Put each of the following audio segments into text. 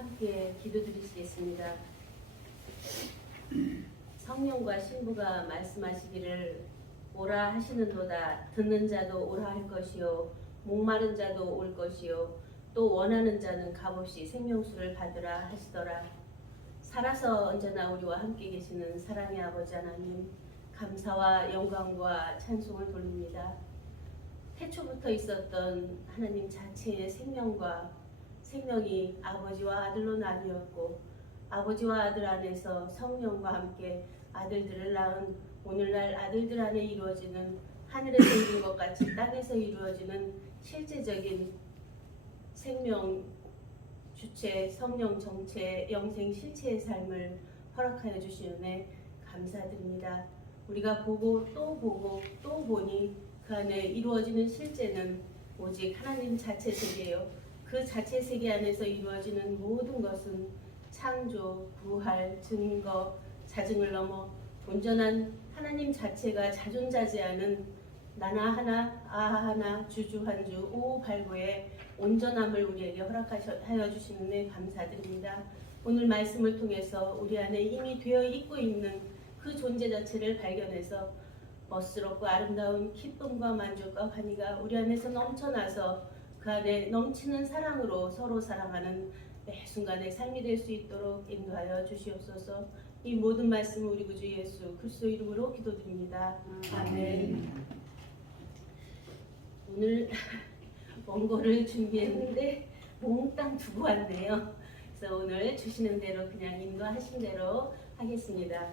함께 기도드리시겠습니다. 성령과 신부가 말씀하시기를 오라 하시는도다. 듣는 자도 오라 할 것이요 목마른 자도 올 것이요 또 원하는 자는 값없이 생명수를 받으라 하시더라. 살아서 언제나 우리와 함께 계시는 사랑의 아버지 하나님, 감사와 영광과 찬송을 돌립니다. 태초부터 있었던 하나님 자체의 생명과 생명이 아버지와 아들로 나뉘었고 아버지와 아들 안에서 성령과 함께 아들들을 낳은 오늘날 아들들 안에 이루어지는 하늘에서 이룬 것 같이 땅에서 이루어지는 실제적인 생명 주체, 성령 정체, 영생 실체의 삶을 허락하여 주신 은혜 감사드립니다. 우리가 보고 또 보니 그 안에 이루어지는 실제는 오직 하나님 자체 세계예요. 그 자체 세계 안에서 이루어지는 모든 것은 창조, 부활, 증거, 자증을 넘어 온전한 하나님 자체가 자존자재하는 나나 하나, 아하 하나, 주주 한주, 오발고의 온전함을 우리에게 허락하여 주시는 감사드립니다. 오늘 말씀을 통해서 우리 안에 이미 되어 있고 있는 그 존재 자체를 발견해서 멋스럽고 아름다운 기쁨과 만족과 환희가 우리 안에서 넘쳐나서 그 안에 넘치는 사랑으로 서로 사랑하는 매 순간의 삶이 될 수 있도록 인도하여 주시옵소서. 이 모든 말씀을 우리 구주 예수 그리스도 이름으로 기도드립니다. 아멘. 오늘 원고를 준비했는데 몽땅 두고 왔네요. 그래서 오늘 주시는 대로 그냥 인도하신 대로 하겠습니다.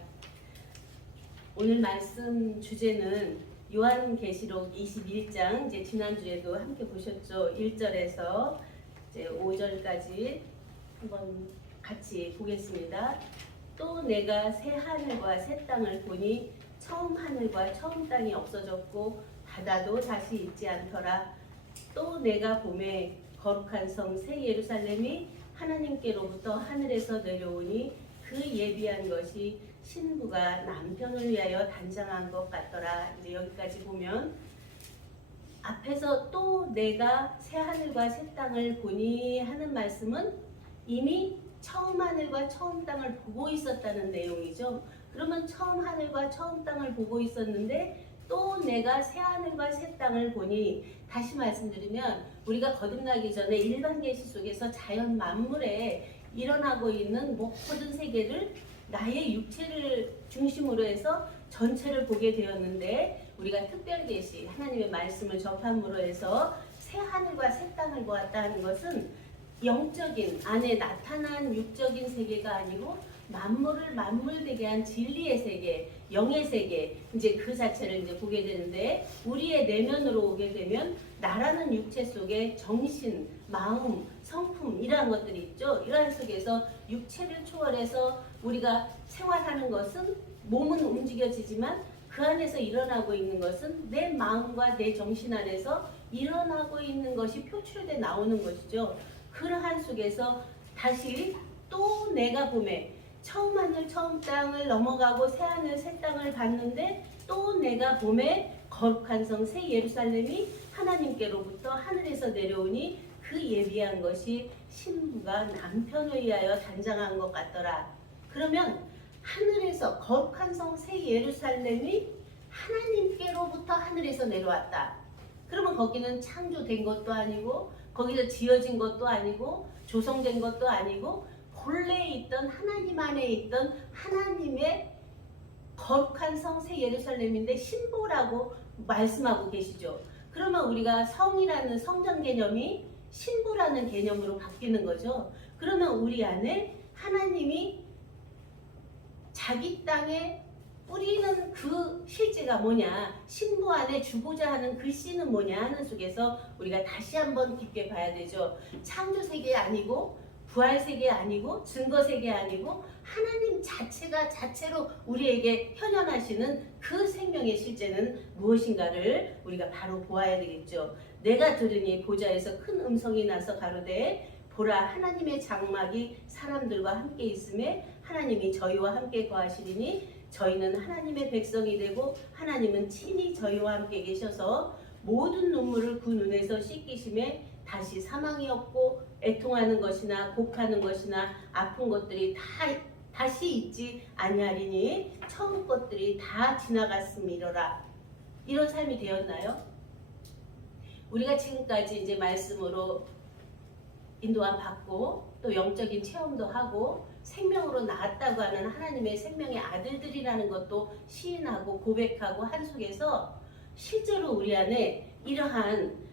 오늘 말씀 주제는 요한계시록 21장, 이제 지난주에도 함께 보셨죠. 1절에서 이제 5절까지 한번 같이 보겠습니다. 또 내가 새 하늘과 새 땅을 보니 처음 하늘과 처음 땅이 없어졌고 바다도 다시 있지 않더라. 또 내가 보매 거룩한 성 새 예루살렘이 하나님께로부터 하늘에서 내려오니 그 예비한 것이 신부가 남편을 위하여 단장한 것 같더라. 이제 여기까지 보면 앞에서 또 내가 새 하늘과 새 땅을 보니 하는 말씀은 이미 처음 하늘과 처음 땅을 보고 있었다는 내용이죠. 그러면 처음 하늘과 처음 땅을 보고 있었는데 또 내가 새 하늘과 새 땅을 보니, 다시 말씀드리면 우리가 거듭나기 전에 일반 계시 속에서 자연 만물에 일어나고 있는 모든 세계를 나의 육체를 중심으로 해서 전체를 보게 되었는데, 우리가 특별 계시 하나님의 말씀을 접함으로 해서 새 하늘과 새 땅을 보았다는 것은 영적인 안에 나타난 육적인 세계가 아니고 만물을 만물되게 한 진리의 세계, 영의 세계, 이제 그 자체를 이제 보게 되는데, 우리의 내면으로 오게 되면 나라는 육체 속에 정신, 마음, 성품 이러한 것들이 있죠. 이러한 속에서 육체를 초월해서 우리가 생활하는 것은 몸은 움직여지지만 그 안에서 일어나고 있는 것은 내 마음과 내 정신 안에서 일어나고 있는 것이 표출돼 나오는 것이죠. 그러한 속에서 다시 또 내가 보매 처음 하늘 처음 땅을 넘어가고 새 하늘 새 땅을 봤는데 또 내가 보매 거룩한 성 새 예루살렘이 하나님께로부터 하늘에서 내려오니 그 예비한 것이 신부가 남편을 위하여 단장한 것 같더라. 그러면 하늘에서 거룩한 성 새 예루살렘이 하나님께로부터 하늘에서 내려왔다. 그러면 거기는 창조된 것도 아니고 거기서 지어진 것도 아니고 조성된 것도 아니고 본래 있던 하나님 안에 있던 하나님의 거룩한 성 새 예루살렘인데 신부라고 말씀하고 계시죠. 그러면 우리가 성이라는 성전 개념이 신부라는 개념으로 바뀌는 거죠. 그러면 우리 안에 하나님이 자기 땅에 뿌리는 그 실제가 뭐냐, 신부 안에 주고자 하는 그 씨는 뭐냐 하는 속에서 우리가 다시 한번 깊게 봐야 되죠. 창조 세계 아니고 부활 세계 아니고 증거 세계 아니고 하나님 자체가 자체로 우리에게 현현하시는 그 생명의 실제는 무엇인가를 우리가 바로 보아야 되겠죠. 내가 들으니 보좌에서 큰 음성이 나서 가로되 보라 하나님의 장막이 사람들과 함께 있음에 하나님이 저희와 함께 거하시리니 저희는 하나님의 백성이 되고 하나님은 친히 저희와 함께 계셔서 모든 눈물을 그 눈에서 씻기심에 다시 사망이 없고 애통하는 것이나 곡하는 것이나 아픈 것들이 다시 있지 아니하리니 처음 것들이 다 지나갔음이로라. 이런 삶이 되었나요? 우리가 지금까지 이제 말씀으로 인도함 받고 또 영적인 체험도 하고 생명으로 낳았다고 하는 하나님의 생명의 아들들이라는 것도 시인하고 고백하고 한 속에서 실제로 우리 안에 이러한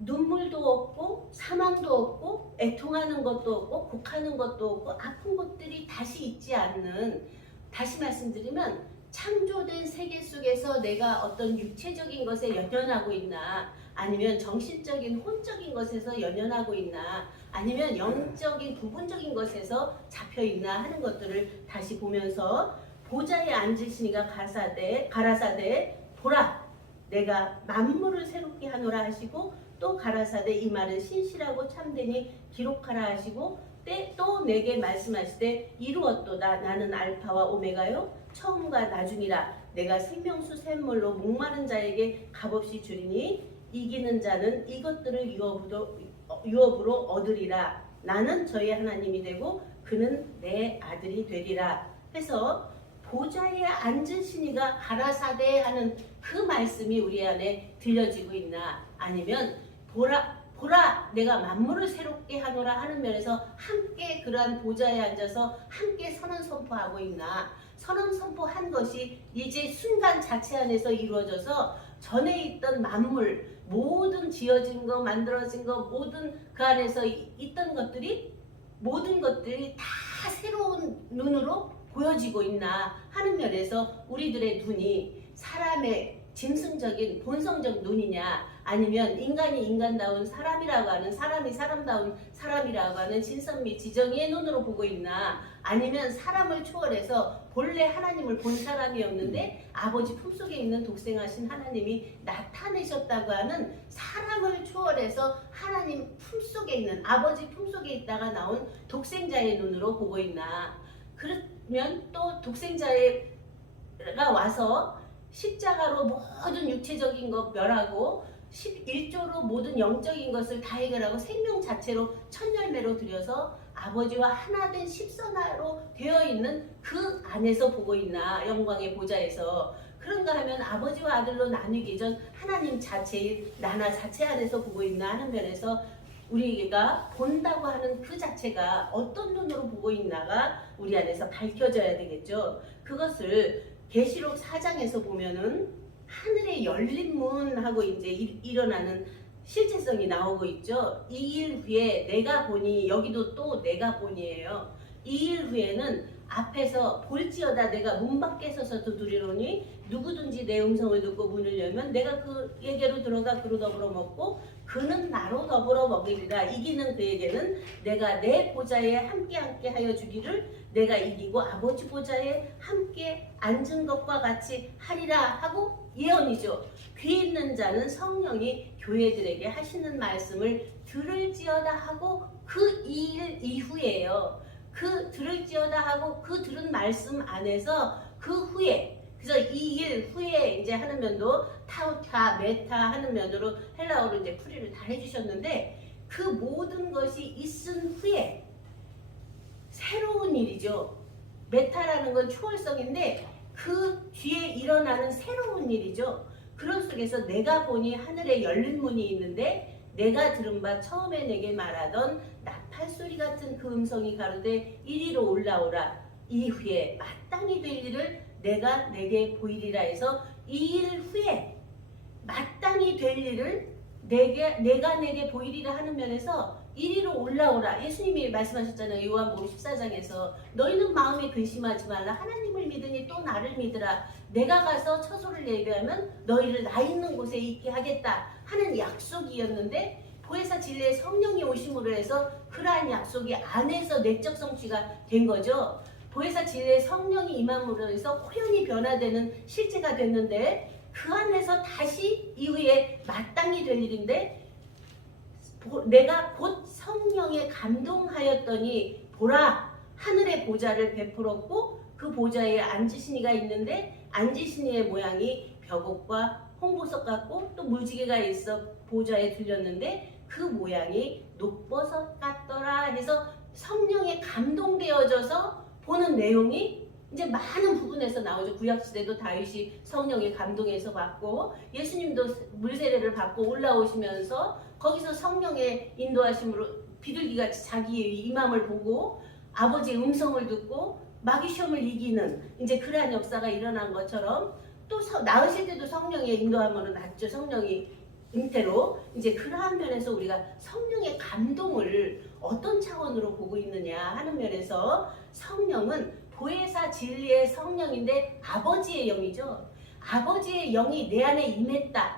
눈물도 없고 사망도 없고 애통하는 것도 없고 곡하는 것도 없고 아픈 것들이 다시 있지 않는, 다시 말씀드리면 창조된 세계 속에서 내가 어떤 육체적인 것에 연연하고 있나, 아니면 정신적인 혼적인 것에서 연연하고 있나, 아니면 영적인 부분적인 것에서 잡혀있나 하는 것들을 다시 보면서 보좌에 앉으시니가 가라사대 보라 내가 만물을 새롭게 하노라 하시고, 또 가라사대 이 말은 신실하고 참되니 기록하라 하시고, 또 내게 말씀하시되 이루었도다. 나는 알파와 오메가요 처음과 나중이라. 내가 생명수 샘물로 목마른 자에게 값없이 주리니 이기는 자는 이것들을 유업으로 얻으리라. 나는 저의 하나님이 되고 그는 내 아들이 되리라. 해서 보좌에 앉으시니가 가라사대 하는 그 말씀이 우리 안에 들려지고 있나, 아니면 보라 내가 만물을 새롭게 하노라 하는 면에서 함께 그러한 보좌에 앉아서 함께 선언 선포하고 있나, 선언 선포한 것이 이제 순간 자체 안에서 이루어져서 전에 있던 만물, 모든 지어진 거 만들어진 거 모든 그 안에서 있던 것들이, 모든 것들이 다 새로운 눈으로 보여지고 있나 하는 면에서 우리들의 눈이 사람의 짐승적인 본성적 눈이냐, 아니면 인간이 인간다운 사람이라고 하는, 사람이 사람다운 사람이라고 하는 진선미 지정의의 눈으로 보고 있나, 아니면 사람을 초월해서 본래 하나님을 본 사람이었는데 아버지 품속에 있는 독생하신 하나님이 나타내셨다고 하는 사람을 초월해서 하나님 품속에 있는, 아버지 품속에 있다가 나온 독생자의 눈으로 보고 있나. 그러면 또 독생자가 와서 십자가로 모든 육체적인 것 멸하고 11조로 모든 영적인 것을 다 해결하고 생명 자체로 천열매로 들여서 아버지와 하나된 십선화로 되어 있는 그 안에서 보고 있나, 영광의 보좌에서. 그런가 하면 아버지와 아들로 나누기 전 하나님 자체인 나나 자체 안에서 보고 있나 하는 면에서 우리가 본다고 하는 그 자체가 어떤 눈으로 보고 있나가 우리 안에서 밝혀져야 되겠죠. 그것을 계시록 4장에서 보면은 하늘의 열린 문하고 이제 일어나는 실체성이 나오고 있죠. 이 일 후에 내가 보니, 여기도 또 내가 보니예요. 이 일 후에는 앞에서 볼지어다 내가 문 밖에 서서 두드리노니 누구든지 내 음성을 듣고 문을 열면 내가 그에게로 들어가 그로 더불어 먹고 그는 나로 더불어 먹으리라. 이기는 그에게는 내가 내 보좌에 함께 하여 주기를 내가 이기고 아버지 보좌에 함께 앉은 것과 같이 하리라 하고 예언이죠. 귀 있는 자는 성령이 교회들에게 하시는 말씀을 들을지어다 하고 그 일 이후에요. 그 들을지어다 하고 그 들은 말씀 안에서 그 후에, 그래서 이 일 후에 이제 하는 면도 타우타, 메타 하는 면으로 헬라어로 이제 풀이를 다 해주셨는데, 그 모든 것이 있은 후에 새로운 일이죠. 메타라는 건 초월성인데 그 뒤에 일어나는 새로운 일이죠. 그런 속에서 내가 보니 하늘에 열린 문이 있는데 내가 들은 바 처음에 내게 말하던 나팔 소리 같은 그 음성이 가로되 이리로 올라오라. 이후에 마땅히 될 일을 내가 내게 보이리라 해서 이 일 후에 마땅히 될 일을 내가 내게 보이리라 하는 면에서 이리로 올라오라. 예수님이 말씀하셨잖아요. 요한복음 14장에서 너희는 마음에 근심하지 말라. 하나님을 믿으니 또 나를 믿으라. 내가 가서 처소를 예배하면 너희를 나 있는 곳에 있게 하겠다 하는 약속이었는데, 보혜사 진리의 성령이 오심으로 해서 그러한 약속이 안에서 내적 성취가 된 거죠. 보혜사 진리의 성령이 임함으로 해서 호연이 변화되는 실제가 됐는데, 그 안에서 다시 이후에 마땅히 될 일인데, 내가 곧 성령에 감동하였더니 보라 하늘의 보좌를 베풀었고 그 보좌에 앉으신 이가 있는데 앉으신 이의 모양이 벽옥과 홍보석 같고 또 무지개가 있어 보좌에 들렸는데 그 모양이 녹버섯 같더라 해서 성령에 감동되어져서 보는 내용이 이제 많은 부분에서 나오죠. 구약시대도 다윗이 성령에 감동해서 받고, 예수님도 물세례를 받고 올라오시면서 거기서 성령의 인도하심으로 비둘기같이 자기의 임함을 보고 아버지의 음성을 듣고 마귀 시험을 이기는 이제 그러한 역사가 일어난 것처럼, 또 낳으실 때도 성령의 인도함으로 낳죠. 성령이 잉태로. 이제 그러한 면에서 우리가 성령의 감동을 어떤 차원으로 보고 있느냐 하는 면에서, 성령은 보혜사 진리의 성령인데 아버지의 영이죠. 아버지의 영이 내 안에 임했다,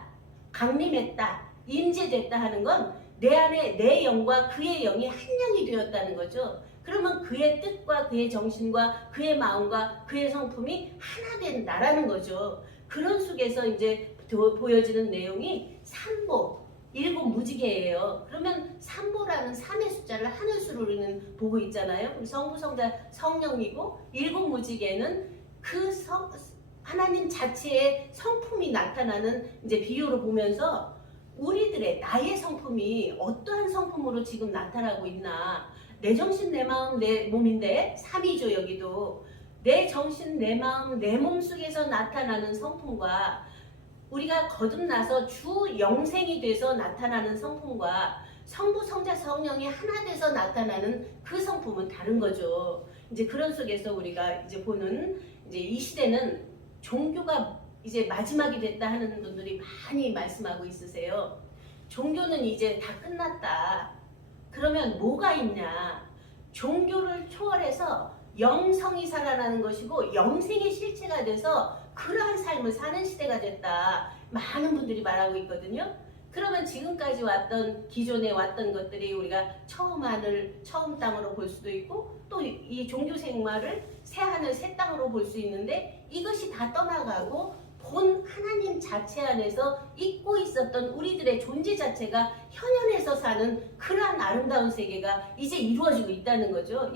강림했다, 임재됐다 하는 건 내 안에 내 영과 그의 영이 한 영이 되었다는 거죠. 그러면 그의 뜻과 그의 정신과 그의 마음과 그의 성품이 하나 된다라는 거죠. 그런 속에서 이제 보여지는 내용이 삼보, 일곱 무지개예요. 그러면 삼보라는 3의 숫자를 하늘 수로 우리는 보고 있잖아요. 성부, 성자, 성령이고, 일곱 무지개는 그 하나님 자체의 성품이 나타나는 이제 비유로 보면서 우리들의 나의 성품이 어떠한 성품으로 지금 나타나고 있나. 내 정신, 내 마음, 내 몸인데 3이죠. 여기도 내 정신, 내 마음, 내 몸 속에서 나타나는 성품과 우리가 거듭나서 주 영생이 돼서 나타나는 성품과 성부, 성자, 성령이 하나 돼서 나타나는 그 성품은 다른 거죠. 이제 그런 속에서 우리가 이제 보는, 이제 이 시대는 종교가 이제 마지막이 됐다 하는 분들이 많이 말씀하고 있으세요. 종교는 이제 다 끝났다. 그러면 뭐가 있냐? 종교를 초월해서 영성이 살아나는 것이고 영생의 실체가 돼서 그러한 삶을 사는 시대가 됐다. 많은 분들이 말하고 있거든요. 그러면 지금까지 왔던, 기존에 왔던 것들이 우리가 처음 하늘, 처음 땅으로 볼 수도 있고, 또 이 종교 생활을 새 하늘, 새 땅으로 볼 수 있는데, 이것이 다 떠나가고 본 하나님 자체 안에서 잊고 있었던 우리들의 존재 자체가 현현에서 사는 그러한 아름다운 세계가 이제 이루어지고 있다는 거죠.